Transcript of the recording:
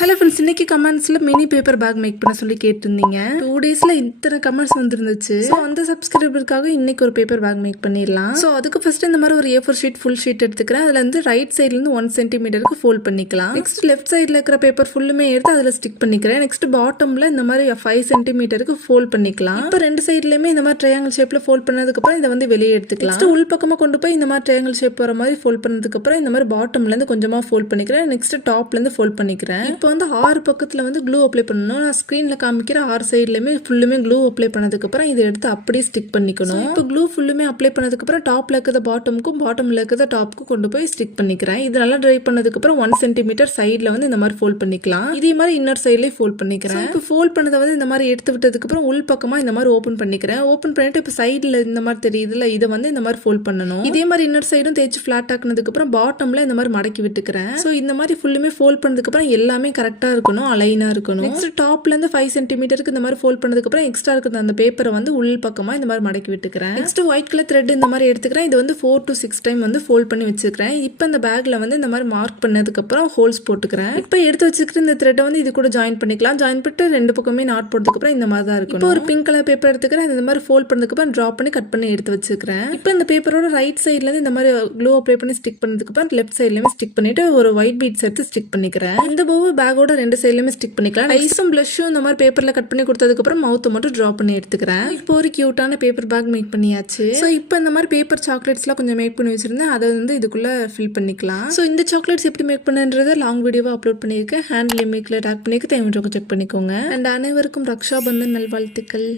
Hello friends, இன்னைக்கு கமெண்ட்ஸில் mini paper bag make பண்ண சொல்லி கேட்டிருந்தீங்க. 2 டேஸில் இத்தனை கமெண்ட்ஸ் வந்துருந்துச்சு. ஸோ அந்த சப்ஸ்கிரைபருக்காக இன்னைக்கு ஒரு பேப்பர் பேக் மேக் பண்ணிடலாம். ஸோ அதுக்கு ஃபர்ஸ்ட் இந்த மாதிரி ஒரு A4 ஷீட் ஃபுல் ஷீட் எடுத்துக்கிறேன். அதில் வந்து ரைட் சைட்லேருந்து 1 சென்டிமீட்டருக்கு ஃபோல்ட் பண்ணிக்கலாம். நெக்ஸ்ட் லெஃப்ட் சைடில் இருக்கிற பேப்பர் ஃபுல்லுமே எடுத்து அதில் ஸ்டிக் பண்ணிக்கிறேன். நெக்ஸ்ட் பாட்டமில் இந்த மாதிரி 5 சென்டிமீட்டருக்கு ஃபோல்ட் பண்ணிக்கலாம். இப்போ 2 சைட்லையுமே இந்த மாதிரி ட்ரையாங்கிள் ஷேப்பில் ஃபோல்ட் பண்ணதுக்கப்புறம் இதை வந்து வெளியே எடுத்துக்கலாம். நெக்ஸ்ட் உள் பக்கமாக கொண்டு போய் இந்த மாதிரி ட்ரையாங்கிள் ஷேப் வர மாதிரி ஃபோல்ட் பண்ணதுக்கப்புறம் இந்த மாதிரி பாட்டம்லேருந்து கொஞ்சமாக ஃபோல்ட் பண்ணிக்கிறேன். நெக்ஸ்ட் டாப்லேருந்து ஃபோல்ட் பண்ணிக்கிறேன். இப்போ வந்து 6 பக்கத்தில் வந்து க்ளூ அப்ளை பண்ணணும். நான் ஸ்க்ரீனில் காமிக்கிற 6 சைட்லையுமே ஃபுல்லுமே க்ளூ அப்ளை பண்ணதுக்கப்புறம் இதை எடுத்து அப்படியே ஸ்டிக் பண்ணிக்கணும். இப்போ க்ளூ ஃபுல்லுமே அப்ளை பண்ணதுக்கப்புறம் டாப்பில் இருக்கிற பாட்டமுக்கும் பாட்டமில் இருக்கிற டாப்புக்கும் கொண்டு போய் ஸ்டிக் பண்ணிக்கிறேன். இது நல்லா ட்ரை பண்ணதுக்கப்புறம் 1 சென்டிமீட்டர் சைடில் வந்து இந்த மாதிரி ஃபோல்ட் பண்ணிக்கலாம். இதே மாதிரி இன்னொரு சைட்லேயே ஃபோல்ட் பண்ணிக்கிறேன். இப்போ ஃபோல்ட் பண்ணதை வந்து இந்த மாதிரி எடுத்து விட்டதுக்கப்புறம் உள் பக்கமாக இந்த மாதிரி ஓப்பன் பண்ணிக்கிறேன். ஓப்பன் பண்ணிட்டு இப்போ சைடில் இந்த மாதிரி தெரியுதுல, இதை வந்து இந்த மாதிரி ஃபோல்ட் பண்ணணும். இதே மாதிரி இன்னொரு சைடும் தேய்ச்சி ஃப்ளாட் ஆக்கினதுக்கப்புறம் பாட்டமில் இந்த மாதிரி மடக்கி விட்டுக்கிறேன். ஸோ இந்த மாதிரி ஃபுல்லுமே ஃபோல்ட் பண்ணதுக்கப்புறம் எல்லாமே கரெக்டாக இருக்கணும், அலைனா இருக்கணும். நெக்ஸ்ட் டாப்ல இருந்து 5 சென்டிமீட்டருக்கு இந்த மாதிரி ஃபோல்ட் பண்ணதுக்கு அப்புறம் எக்ஸ்ட்ரா இருக்கிற அந்த பேப்பரை வந்து உள் பக்கமா இந்த மாதிரி மடக்கி விட்டுக்கிறேன். நெக்ஸ்ட் ஒயிட் கலர் த்ரெட் இந்த மாதிரி எடுத்துக்கிறேன். இது வந்து 4 to 6 டைம் வந்து ஃபோல்ட் பண்ணி வச்சுக்கிறேன். இப்போ இந்த பேக்ல வந்து இந்த மாதிரி மார்க் பண்ணதுக்கு அப்புறம் ஹோல்ஸ் போட்டுக்கிறேன். இப்போ எடுத்து வச்சுக்கிட்டு இந்த த்ரெட்டை வந்து இது கூட ஜாயின் பண்ணிக்கலாம். ஜாயின் பண்ணிட்டு 2 பக்கமே நாட் போட்டதுக்கு அப்புறம் இந்த மாதிரி தான் இருக்கும். இப்போ ஒரு பிங்க் கலர் பேப்பர் எடுத்துக்கிறேன். இந்த மாதிரி ஃபோல்ட் பண்ணதுக்கு அப்புறம் டிராப் பண்ணி கட் பண்ணி எடுத்து வச்சுக்கிறேன். இப்போ இந்த பேப்பரோட ரைட் சைட்ல இருந்து இந்த மாதிரி க்ளூ அப்ளை பண்ணி ஸ்டிக் பண்ணதுக்கு அப்புறம் லெஃப்ட் சைட்லயுமே ஸ்டிக் பண்ணிட்டு ஒரு ஒயிட் பீட்ஸ் எடுத்து ஸ்டிக் பண்ணிக்கிறேன். இந்த போவு பேக்கோட 2 சைட்லயுமே ஸ்டிக் பண்ணிக்கலாம். ஐஸும் பிளஷும் இந்த மாதிரி பேப்பர்ல கட் பண்ணி கொடுத்ததுக்கு அப்புறம் மவுத்தை மட்டும் டிரா பண்ணி எடுத்துக்கிறேன். இப்போ ஒரு கியூட்டான பேப்பர் பேக் மேக் பண்ணியாச்சு. ஸோ இப்போ இந்த மாதிரி பேப்பர் சாக்லேட்ஸ்லாம் கொஞ்சம் மேக் பண்ணி வச்சிருந்தேன். அதை வந்து இதுக்குள்ள ஃபில் பண்ணிக்கலாம். ஸோ இந்த சாக்லேட்ஸ் எப்படி மேக் பண்ணுன்றதை லாங் வீடியோவா அப்லோட் பண்ணியிருக்கேன். ஹேண்ட் லிமிக்ல டேக் பண்ணிக்க தேவைன்றவங்க செக் பண்ணிக்கோங்க. அண்ட் அனைவருக்கும் ரக்ஷா பந்தன் நல்வாழ்த்துக்கள்.